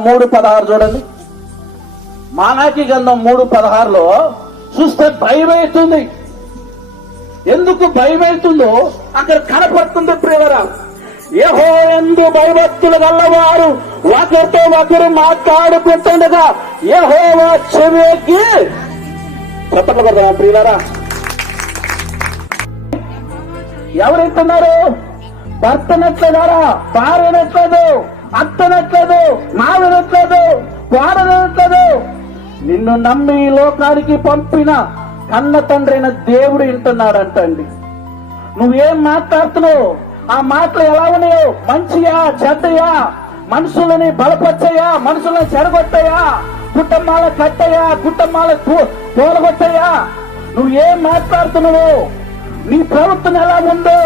మూడు పదహారు చూడండి. మానాకి గంధం మూడు పదహారులో చూస్తే భయం అవుతుంది ఎందుకు భయం అవుతుందో అక్కడ కనపడుతుంది ప్రియవరా ఏహో ఎందు భయభక్తులు గల్లవారు ఒకరితో ఒకరు మాట్లాడుకుంటుండగా ఏహో చెవికి చెప్పట్లు కదా భర్త ఎవరెత్తున్నారు భర్తనట్లేదారా భార్యనట్లేదు? అత్తనట్లేదు మావినట్లేదు వాడనట్లేదు. నిన్ను నమ్మి ఈ లోకానికి పంపిన కన్న తండ్రైన దేవుడు వింటున్నాడంటండి నువ్వేం మాట్లాడుతున్నావు? ఆ మాటలు ఎలా ఉన్నాయో? మంచియా చెడ్డయా? మనుషులని బలపచ్చయా మనుషులను చెడగొట్టయా? కుటుంబాల కట్టయా? కుటుంబాల తోలగొట్టయా? నువ్వేం మాట్లాడుతున్నావు? నీ ప్రవర్తన ఎలా ఉందో?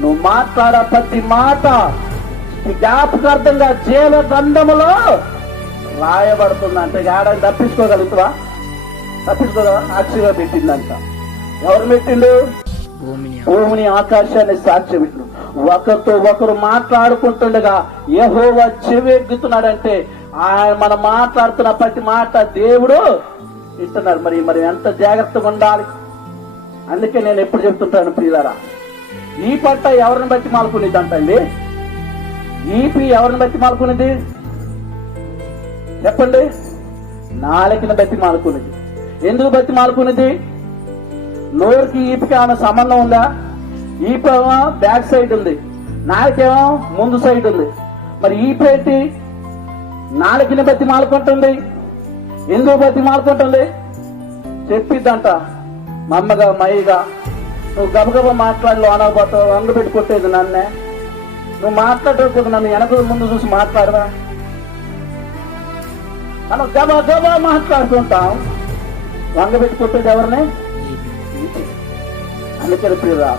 నువ్వు మాట్లాడ ప్రతి మాట జ్ఞాపకార్థంగా జీవ గ్రంథములో రాయబడుతుంది అంటే ఏడాది తప్పించుకోగలుగుతావా? తప్పించుకోగలవా? సాక్షిగా పెట్టిందంట. ఎవరు పెట్టిండు? భూమిని ఆకాశాన్ని సాక్షి పెట్టిండు. ఒకరితో ఒకరు మాట్లాడుకుంటుండగా యహోవా చెవెగ్గుతున్నాడంటే ఆయన మనం మాట్లాడుతున్న ప్రతి మాట దేవుడు ఇస్తున్నాడు మరి మరి ఎంత జాగ్రత్తగా ఉండాలి? అందుకే నేను ఎప్పుడు చెప్తుంటాను ప్రియులారా. ఈ పంట ఎవరిని బట్టి మాలుకునేది అంటండి ఈపీ ఎవరిని బట్టి మాలుకున్నది? చెప్పండి. నాలుకని బట్టి మాలుకున్నది. ఎందుకు బట్టి మాలుకున్నది? నోరుకి ఈపికి ఆమె సంబంధం ఉందా? ఈపేమో బ్యాక్ సైడ్ ఉంది. నాలుకేమో ముందు సైడ్ ఉంది. మరి ఈపి ఏంటి? నాలుకని బట్టి మాలుకుంటుంది. ఎందుకు బట్టి మాలుకుంటుంది? చెప్పిద్దంట. మా అమ్మగా మయ్యగా నువ్వు గబగబ మాట్లాడి లోనకపోతావు రంగు పెట్టి కొట్టేది నన్నే. నువ్వు మాట్లాడకపోతే నన్ను వెనక ముందు చూసి మాట్లాడవా మనం గబా గబా మాట్లాడుతుంటాం వంగ పెట్టి కొట్టేది ఎవరిని? అందుకని ప్రియురా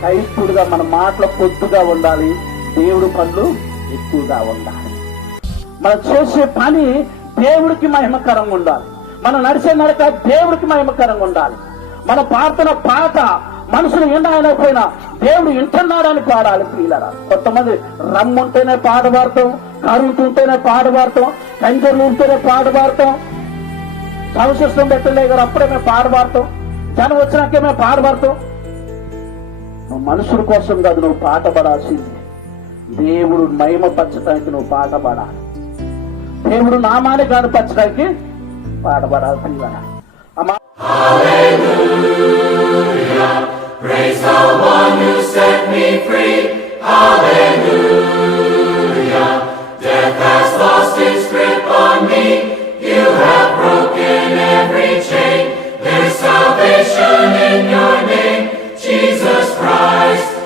క్రైస్తుడుగా మన మాటల పొద్దుగా ఉండాలి దేవుడు పనులు ఎక్కువగా ఉండాలి. మనం చేసే పని దేవుడికి మహిమకరంగా ఉండాలి. మనం నడిచే నడక దేవుడికి మహిమకరంగా ఉండాలి. మన ప్రార్థన పాట మనుషులు వినాయనపోయినా దేవుడు వింటున్నాడని పాడాలి ప్రియులరా. కొంతమంది రమ్ముంటేనే పాట పాడతాం కరుంటు ఉంటేనే పాట పాడతాం ఉంటేనే పాట పాడతాం. సంశిష్టం పెట్టలే కదా అప్పుడే మేము పాట పాడతాం. జనం వచ్చినాకే మేము పాట పాడతాం. నువ్వు మనుషుల కోసం కాదు నువ్వు పాట పడాల్సింది. దేవుడు మహిమపరచడానికి నువ్వు పాట పడాలి. దేవుడు నామాన్ని కనపరచడానికి పాట పడాలి పిల్లల అమ్మా. salvation in your name, Jesus Christ.